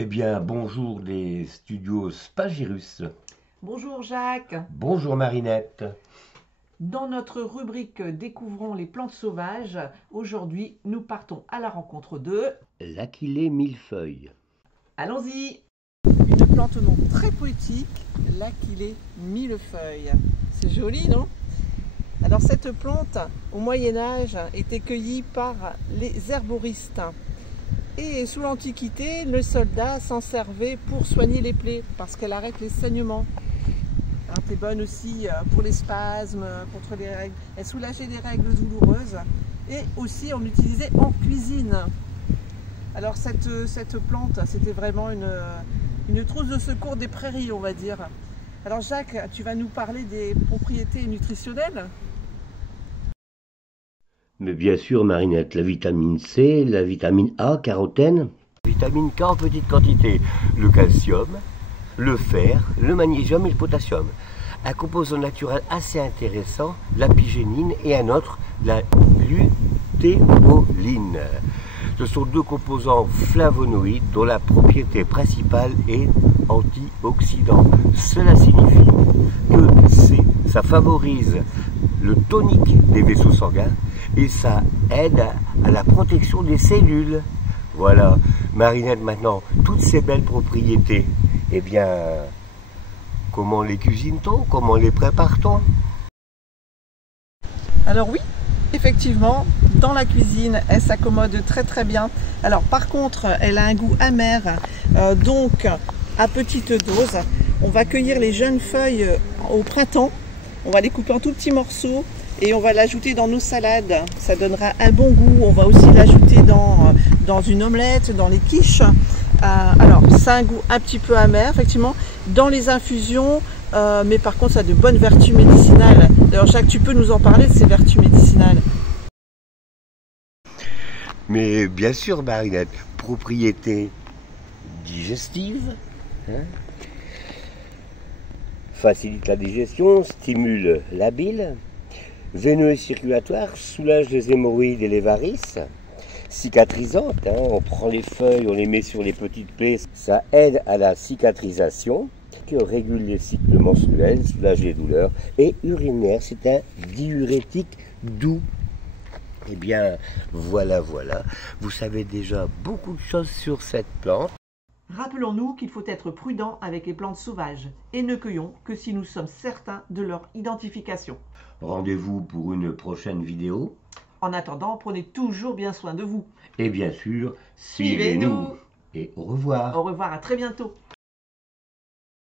Eh bien, bonjour des studios Spagirus. Bonjour Jacques. Bonjour Marinette. Dans notre rubrique Découvrons les plantes sauvages, aujourd'hui nous partons à la rencontre de... L'Aquilée millefeuille. Allons-y. Une plante au nom très poétique, l'Aquilée millefeuille. C'est joli, non? Alors cette plante, au Moyen-Âge, était cueillie par les herboristes. Et sous l'Antiquité, le soldat s'en servait pour soigner les plaies, parce qu'elle arrête les saignements. Elle est bonne aussi pour les spasmes, contre les règles. Elle soulageait les règles douloureuses. Et aussi on l'utilisait en cuisine. Alors cette plante, c'était vraiment une trousse de secours des prairies, on va dire. Alors Jacques, tu vas nous parler des propriétés nutritionnelles? Mais bien sûr Marinette, la vitamine C, la vitamine A, carotène. Vitamine K en petite quantité, le calcium, le fer, le magnésium et le potassium. Un composant naturel assez intéressant, l'apigénine, et un autre, la lutéoline. Ce sont deux composants flavonoïdes dont la propriété principale est antioxydant. Cela signifie que ça favorise le tonique des vaisseaux sanguins et ça aide à la protection des cellules. Voilà, Marinette, maintenant, toutes ces belles propriétés, eh bien, comment les cuisine-t-on? Comment les prépare-t-on? Alors oui, effectivement, dans la cuisine, elle s'accommode très très bien. Alors par contre, elle a un goût amer, donc à petite dose. On va cueillir les jeunes feuilles au printemps, on va les couper en tout petits morceaux et on va l'ajouter dans nos salades. Ça donnera un bon goût. On va aussi l'ajouter dans une omelette, dans les quiches. Alors, ça a un goût un petit peu amer, effectivement, dans les infusions, mais par contre, ça a de bonnes vertus médicinales. D'ailleurs, Jacques, tu peux nous en parler de ces vertus médicinales? Mais bien sûr, Marinette, propriété digestive, hein, facilite la digestion, stimule la bile, veineux et circulatoire, soulage les hémorroïdes et les varices, cicatrisante, hein, on prend les feuilles, on les met sur les petites plaies, ça aide à la cicatrisation, régule les cycles menstruels, soulage les douleurs, et urinaire, c'est un diurétique doux. Eh bien, voilà, vous savez déjà beaucoup de choses sur cette plante. Rappelons-nous qu'il faut être prudent avec les plantes sauvages et ne cueillons que si nous sommes certains de leur identification. Rendez-vous pour une prochaine vidéo. En attendant, prenez toujours bien soin de vous. Et bien sûr, suivez-nous. Et au revoir. Au revoir, à très bientôt.